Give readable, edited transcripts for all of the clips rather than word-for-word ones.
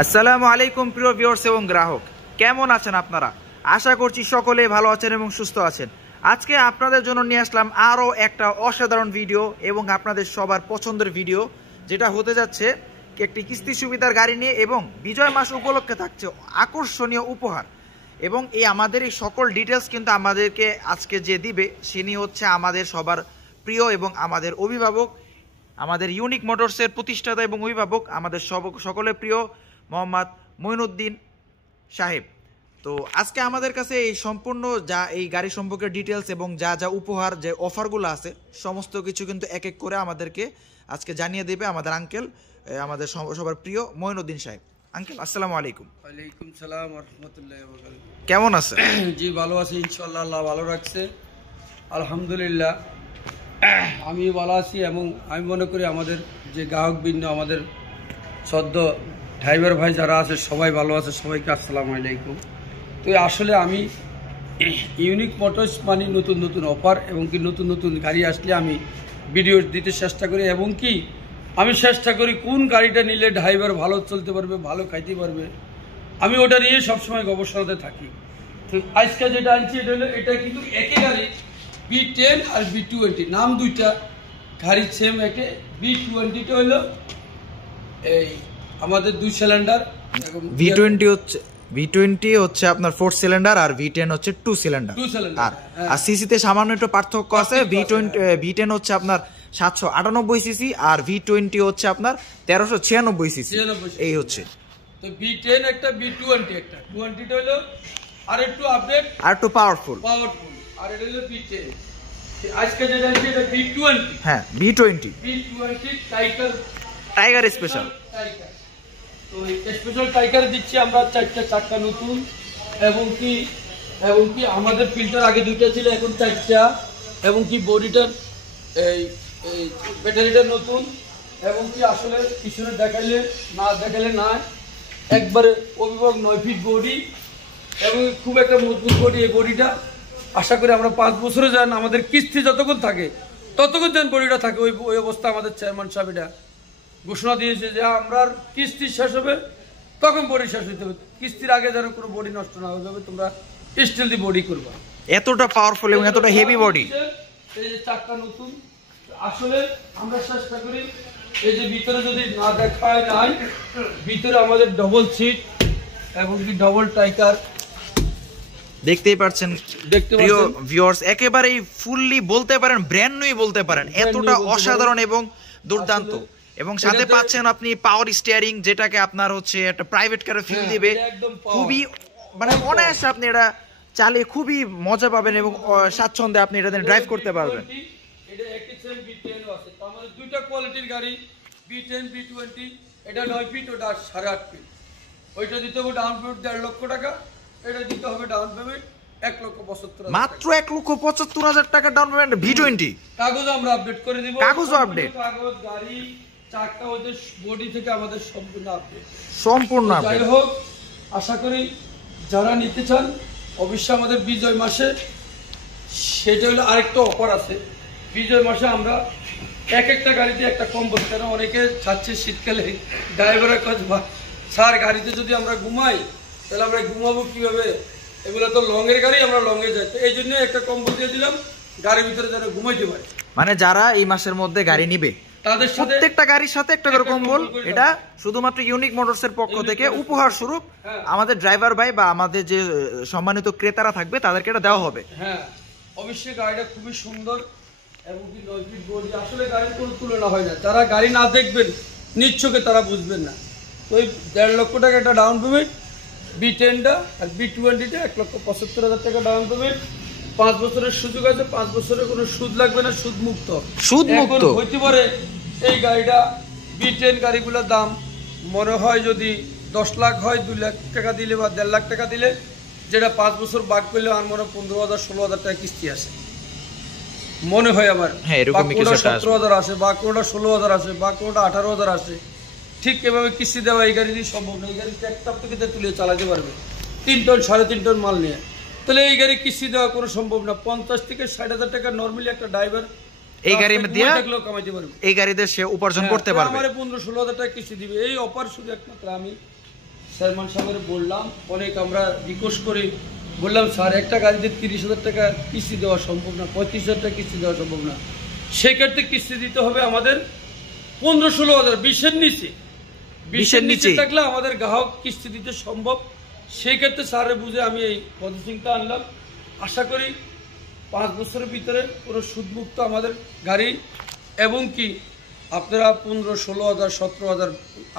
আসসালামু আলাইকুম প্রিয় ভিউয়ার্স এবং গ্রাহক, কেমন আছেন আপনারা? আশা করছি সকলেই ভালো আছেন এবং সুস্থ আছেন। আজকে আপনাদের জন্য নিয়ে আসলাম আরও একটা অসাধারণ ভিডিও এবং আপনাদের সবার পছন্দের ভিডিও, যেটা হতে যাচ্ছে একটি কিস্তি সুবিধার গাড়ি নিয়ে এবং বিজয় মাস উপলক্ষে থাকছে আকর্ষণীয় উপহার। এবং আমাদের এই সকল ডিটেলস কিন্তু আমাদেরকে আজকে যে দিবে তিনি হচ্ছে আমাদের সবার প্রিয় এবং আমাদের অভিভাবক, আমাদের ইউনিক মোটরসের প্রতিষ্ঠাতা এবং অভিভাবক, আমাদের সকলের প্রিয় মোহাম্মদ মঈনুদ্দিন সাহেব। তো আজকে আমাদের কাছে এই সম্পূর্ণ যা এই গাড়ি সম্পর্কে ডিটেলস এবং যা যা উপহার যে অফারগুলো আছে সমস্ত কিছু কিন্তু এক এক করে আমাদেরকে আজকে জানিয়ে দেবে আমাদের আঙ্কেল, আমাদের সবার প্রিয় মঈনুদ্দিন সাহেব। আঙ্কেল আসসালামু আলাইকুম। ওয়ালাইকুম সালাম ওয়া রাহমাতুল্লাহি ওয়া বারাকাতুহু। কেমন আছেন? জি ভালো আছি ইনশাআল্লাহ, আল্লাহ ভালো রাখছে আলহামদুলিল্লাহ। আমি ভালো আছি এবং আমি মনে করি আমাদের যে গ্রাহকবৃন্দ, আমাদের সদ্য ড্রাইভার ভাই যারা আছে সবাই ভালো আছে। সবাইকে আসসালামু আলাইকুম। তো আসলে আমি ইউনিক মোটরস মানে নতুন নতুন অফার এবং কি নতুন নতুন গাড়ি আসলে আমি ভিডিও দিতে চেষ্টা করি এবং কি আমি চেষ্টা করি কোন গাড়িটা নিলে ড্রাইভার ভালো চলতে পারবে, ভালো খাইতে পারবে, আমি ওটা নিয়ে সবসময় গবেষণাতে থাকি। তো আজকে যেটা আনছি এটা হলো, এটা কিন্তু একই গাড়ি B10 আর B20, নাম দুইটা, গাড়ি সেম একে। B20টা হলো এই আমাদের 2 সিলিন্ডার, V20 হচ্ছে আপনার 4 সিলিন্ডার আর V10 হচ্ছে 2 সিলিন্ডার। আর সিসিতে সামান্য একটু পার্থক্য আছে। V10 হচ্ছে আপনার 798 সিসি আর V20 হচ্ছে আপনার 1396 সিসি। এই হচ্ছে তো B10 একটা, B20 একটা। 20টা হলো আর একটু আপডেট আর একটু পাওয়ারফুল, আর এটা হলো B10। আজকে যেটা আছে এটা B20। হ্যাঁ B20 টাইগার স্পেশাল। তো স্পেশাল টাইগার দিচ্ছি আমরা 4টা চাকা নতুন এবং কি আমাদের ফিল্টার আগে 2টা ছিল, এখন 4টা এবং কি বডিটার এই ব্যাটারিটা নতুন এবং কি আসলে পিছনে দেখাইলে না একবারে অভিভাবক 9 ফিট বডি এবং খুব একটা মজবুত বডি। এই বডিটা আশা করি আমরা 5 বছরে যান, আমাদের কিস্তি যতক্ষণ থাকে ততক্ষণ যেন বডিটা থাকে। ওই অবস্থা আমাদের চেয়ারম্যান সাহেব এটা ঘোষণা দিয়েছে যে আমরা কিস্তি শেষ হবে তখন বডি শেষ হইতে হবে, কিস্তির আগে যেন কোনো বডি নষ্ট না হয়ে যাবে, তোমরা স্টিল দিয়ে বডি করবা। এতটা পাওয়ারফুল এবং এতটা হেভি বডি। এই যে চাকা নতুন, আসলে আমরা চেষ্টা করি এই যে ভিতরে যদি না দেখায় নাই, ভিতরে আমাদের ডবল সিট এবং কি ডবল টাইকার দেখতেই পাচ্ছেন প্রিয় ভিউয়ার্স, একেবারেই ফুললি বলতে পারেন ব্র্যান্ড নিউই বলতে পারেন, এতটা অসাধারণ এবং দুর্দান্ত। এবং সাথে পাচ্ছেন আপনি পাওয়ার স্টিয়ারিং, যেটাকে আপনার হচ্ছে একটা প্রাইভেট কারে ফিল দিবে। খুবই মানে অনায়াসে আপনি এটা চালিয়ে খুবই মজা পাবেন এবং স্বাচ্ছন্দ্যে আপনি এটা ড্রাইভ করতে পারবেন। এটা একই সেম B10 আছে। তো আমাদের দুইটা কোয়ালিটির গাড়ি, B10 B20, এটা 9 ফিট, ওটা 8.5 ফিট। ওইটা দিতে হবে ডাউন পেমেন্ট 1.5 লক্ষ টাকা, এটা দিতে হবে ডাউন পেমেন্ট 1,75,000 মাত্র 1,75,000 টাকা ডাউন পেমেন্ট। V20 কাগজ আমরা আপডেট করে দিব, কাগজও আপডেট, কাগজ গাড়ি চাকা ওদের বডি থেকে আমাদের সম্পূর্ণ আপডেট। যাই হোক, আশা করি যারা নিতে চান অবশ্যই আমাদের বিজয় মাসে, সেটা হলো আরেকটা অফার আছে। বিজয় মাসে আমরা একটা গাড়িতে একটা কম্বল, কেন অনেকে চাচ্ছে শীতকালে ড্রাইভারের কাজ, স্যার গাড়িতে যদি আমরা ঘুমাই তাহলে আমরা ঘুমাবো কিভাবে, এগুলো তো লংয়ের গাড়ি, আমরা লংয়ে যাই, তো এই জন্য একটা কম্বল দিয়ে দিলাম গাড়ির ভিতরে যেন ঘুমাইতে পারে। মানে যারা এই মাসের মধ্যে গাড়ি নিবে তাদের প্রত্যেকটা গাড়ির সাথে একটা করে কম্বল, এটা শুধুমাত্র ইউনিক মোটরসের পক্ষ থেকে উপহার স্বরূপ আমাদের ড্রাইভার ভাই বা আমাদের যে সম্মানিত ক্রেতারা থাকবে তাদেরকে এটা দেওয়া হবে। হ্যাঁ অবশ্যই, গাড়িটা খুবই সুন্দর এবং কি 9 ফিট বডি, আসলে গাড়ির কোনো তুলনা হয় না। যারা গাড়ি না দেখবেন নিচ্ছকে তারা বুঝবেন না। তো ওই 1.5 লক্ষ টাকা একটা ডাউন পেমেন্ট B10টা, আর B20টা 1,75,000 টাকা ডাউন পেমেন্ট। 5 বছরের সুযোগ আছে, 5 বছরের কোনো সুদ লাগবে না, সুদ মুক্ত হইতে পারে। এই গাড়িটা B10 গাড়িগুলোর দাম মনে হয় যদি 10 লাখ হয়, 2 লাখ টাকা দিলে বা 1.5 লাখ টাকা দিলে, যেটা 5 বছর বাদ করলে আমার মনে হয় 15,000-16,000 টাকা কিস্তি আসে মনে হয় আমার। কোনোটা 17,000 আসে, বা কোনোটা 16,000 আসে, বা কোনোটা 18,000 আসে। ঠিক এভাবে কিস্তি দেওয়া এই গাড়ি সম্ভব না। এই গাড়িতে একটা থেকে তুলে চালাতে পারবে 3 টন 3.5 টন মাল নিয়ে, তাহলে এই গাড়ি কিস্তি দেওয়া কোনো সম্ভব না। 50 থেকে 60,000 টাকা নর্মালি একটা ড্রাইভার এই গাড়ির মধ্যে কামাইতে পারবে, এই গাড়িতে সে উপার্জন করতে পারবে। আমারে 15-16,000 টাকা কিস্তি দিবে। এই অফার শুধু একমাত্র আমি চেয়ারম্যান সাহেবের বললাম, অনেক আমরা রিকোয়েস্ট করি, বললাম স্যার একটা গাড়িতে 30,000 টাকা কিস্তি দেওয়া সম্ভব না, 35,000 টাকা কিস্তি দেওয়া সম্ভব না, সেক্ষেত্রে কিস্তি দিতে হবে আমাদের 15-16,000, 20-এর নিচে। 20-এর নিচে থাকলে আমাদের গ্রাহক কিস্তি দিতে সম্ভব। সেই ক্ষেত্রে স্যারের বুঝে আমি এই পদচিন্তা আনলাম। আশা করি 5 বছরের ভিতরে পুরো সুদমুক্ত আমাদের গাড়ি, এবং কি আপনারা 15-16,000, 17,000,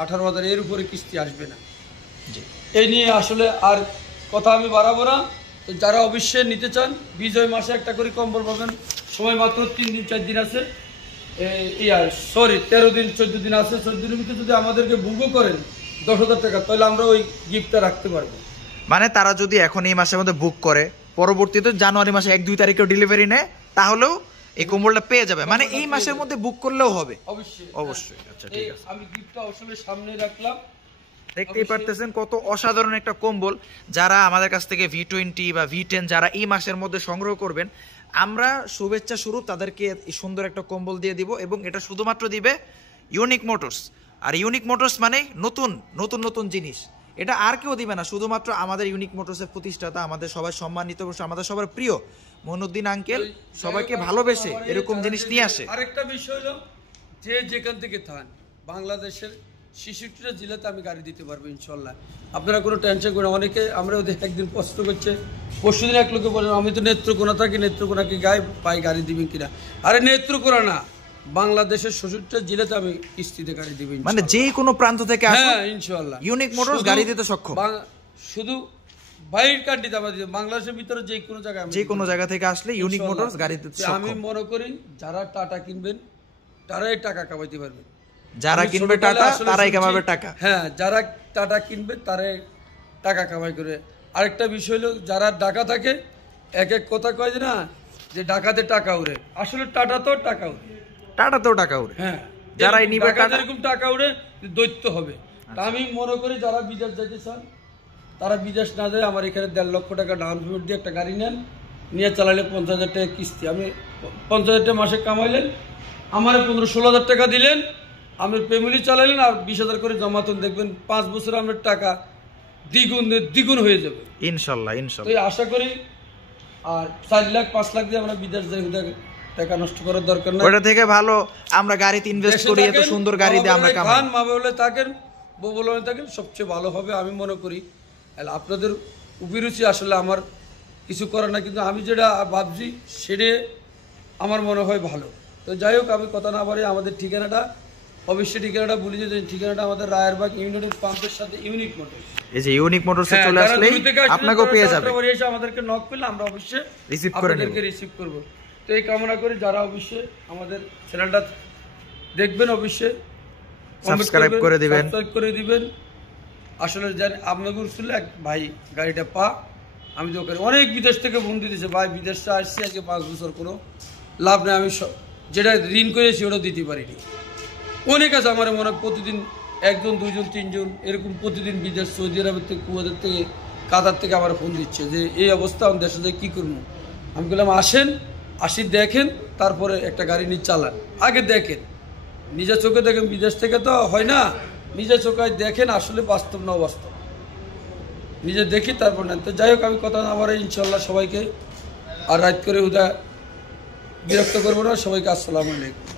18,000 এর উপরে কিস্তি আসবে না। এই নিয়ে আসলে আর কথা আমি বাড়াবো না। তো যারা অবশ্যই নিতে চান, বিজয় মাসে একটা করে কম্বল পাবেন, সময় মাত্র 3 দিন 4 দিন আছে, 13 দিন 14 দিন আছে। 14 দিনের ভিতরে যদি আমাদেরকে বুকও করেন 10,000 টাকা, তাহলে আমরা ওই গিফটটা রাখতে পারবো। মানে তারা যদি এখন এই মাসের মধ্যে বুক করে, পরবর্তীতে জানুয়ারি মাসে 1-2 তারিখেও ডেলিভারি নেয়, তাহলেও এই কম্বলটা পেয়ে যাবে। মানে এই মাসের মধ্যে বুক করলেও হবে। অবশ্যই। আচ্ছা, ঠিক আছে। আমি গিফটটা আসলে সামনে রাখলাম। দেখতেই পারতেছেন কত অসাধারণ একটা কম্বল। যারা আমাদের কাছ থেকে V20 বা V10 যারা এই মাসের মধ্যে সংগ্রহ করবেন, আমরা শুভেচ্ছা স্বরূপ তাদেরকে এই সুন্দর একটা কম্বল দিয়ে দিব, এবং এটা শুধুমাত্র দিবে ইউনিক মোটরস। আর ইউনিক মোটরস মানে নতুন নতুন নতুন জিনিস, এটা আর কেউ দিবে না, শুধুমাত্র আমাদের ইউনিক মোটরসের প্রতিষ্ঠাতা, আমাদের সবাই সম্মানিত, আমাদের সবার প্রিয় মইনুদ্দিন আঙ্কেল সবাইকে ভালোবেসে এরকম জিনিস নিয়ে আসে। আরেকটা বিষয় হলো, যে যেখান থেকে থান বাংলাদেশের 66টা জেলাতে আমি গাড়ি দিতে পারবো ইনশাল্লাহ। আপনারা কোনো টেনশন করেন। অনেকে আমরা ওদের একদিন কষ্ট করছে, পরশুদিন এক লোকে বলেন আমি তো নেত্রকোনা থাকি, নেত্রকোনাকে গায়ে পাই গাড়ি দিবেন কিনা। আরে নেত্রকোনা না, বাংলাদেশের 66টা জেলাতে আমি কিস্তিতে গাড়ি দিব, মানে যে কোনো প্রান্ত থেকে আসুন, হ্যাঁ ইনশাআল্লাহ ইউনিক মোটরস গাড়ি দিতে সক্ষম। শুধু বাইরের কান্ট্রিতে আমাদের বাংলাদেশের ভিতরে যে কোনো জায়গা থেকে আসলে ইউনিক মোটরস গাড়ি দিতে সক্ষম। আমি মনে করি যারা টাটা কিনবেন তারাই টাকা কামাইতে পারবেন, যারা কিনবে টাটা তারাই কামাবে টাকা। হ্যাঁ, যারা টাটা কিনবে তারাই টাকা কামাই করে। আরেকটা বিষয় হলো, যারা ঢাকা থাকে এক এক কথা কয় না যে ঢাকাতে টাকা উড়ে, আসলে টাটাতেও টাকা উড়ে, টাটাতেও টাকা উড়ে। হ্যাঁ, যারাই নিবে টাটা এরকম টাকা উড়ে দৈত্য হবে। তা আমি মনে করি যারা বিদেশ যেতে চান তারা বিদেশ না যায়, আমার এখানে 1.5 লক্ষ টাকা ডাউন পেমেন্ট দিয়ে একটা গাড়ি নেন, নিয়ে চালালে 50,000 টাকা কিস্তি। আমি 50,000 টাকা মাসে কামাইলেন, আমার 15-16,000 টাকা দিলেন, আমি ফ্যামিলি চালাইলেন, আর 20,000 করে জমাতেন, দেখবেন 5 বছরে আমার টাকা দ্বিগুণ হয়ে যাবে ইনশাল্লাহ। তো আশা করি আর 4 লাখ 5 লাখ দিয়ে আমরা বিদেশ যাই, টাকা নষ্ট করার দরকার নাই। ওটা থেকে ভালো আমরা গাড়িতে ইনভেস্ট করি, এত সুন্দর গাড়ি দিয়ে আমরা কামাই। খান, মা বলে থাকেন, বউ বলে থাকেন, সবচেয়ে ভালো হবে আমি মনে করি। আপনাদের অভিরুচি আসলে আমার কিছু করে না, কিন্তু আমি যেটা ভাবছি সেটা আমার মনে হয় ভালো। তো যাই হোক, আমি কথা না বাড়ি, আমাদের ঠিকানাটা অবশ্যই ঠিকানাটা বলি যে ঠিকানাটা আমাদের রায়েরবাগ ইউনিটের পাম্পের সাথে ইউনিক মোটরস। এই যে ইউনিক মোটরসে চলে আসলে আপনাকেও পেয়ে যাবে। এসে আমাদেরকে নক করলে আমরা অবশ্যই রিসিভ করব। তো এই কামনা করি যারা অবশ্যই আমাদের চ্যানেলটা দেখবেন অবশ্যই সাবস্ক্রাইব করে দিবেন। আসলে জানি আপনাকে শুনলে এক ভাই গাড়িটা পা, আমি তো অনেক বিদেশ থেকে ফোন দিতেছে, ভাই বিদেশটা আসছি আজকে 5 বছর কোনো লাভ নেই, আমি যেটা ঋণ করেছি ওটা দিতে পারিনি। অনেক আছে আমার মনে হয় প্রতিদিন 1 জন 2 জন 3 জন এরকম প্রতিদিন বিদেশ, সৌদি আরবের থেকে, কুয়েতের থেকে, কাতার থেকে আমার ফোন দিচ্ছে যে এই অবস্থা, আমি দেশে যাই কী করবো। আমি বললাম আসি দেখেন, তারপরে একটা গাড়ি নিয়ে চালান, আগে দেখেন, নিজের চোখে দেখেন, বিদেশ থেকে তো হয় না, নিজের চোখে দেখেন আসলে বাস্তব না অবাস্তব, নিজে দেখি তারপর নেন। তো যাই হোক, আমি কথা না বাড়াই, ইনশাল্লাহ সবাইকে আর রাত করে বিরক্ত করবো না, সবাইকে আসসালামু আলাইকুম।